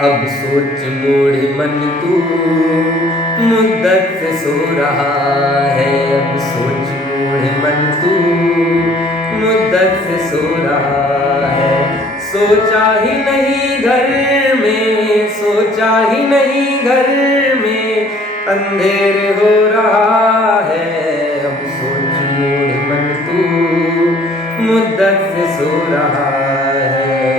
अब सोच मूढ़ मन तू मुद्दत से सो रहा है। अब सोच मूढ़ मन तू मुद्दत से सो रहा है। सोचा ही नहीं घर में, सोचा ही नहीं घर में अंधेर हो रहा है। अब सोच मूढ़ मन तू मुद्दत से सो रहा है।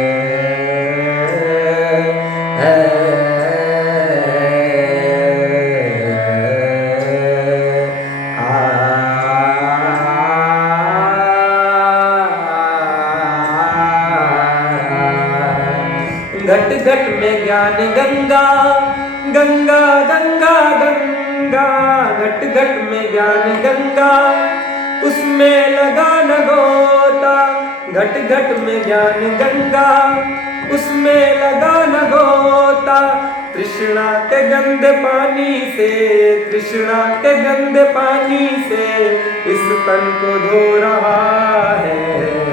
घट घट में ज्ञान गंगा, गंगा गंगा गंगा। घट घट में ज्ञान गंगा, उसमें लगा न गोता। घट घट में ज्ञान गंगा, उसमें लगा न गोता। तृष्णा के गंदे पानी से, तृष्णा के गंदे पानी से इस तन को धो रहा है।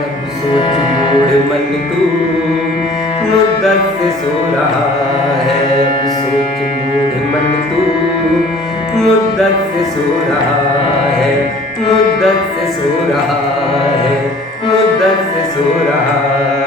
अब सोच मूढ़ मन तू मुद्दत से सो रहा है। अब सोच मूढ़ मन तू मुद्दत से सो रहा है। मुद्दत से सो रहा है, मुद्दत से सो रहा है।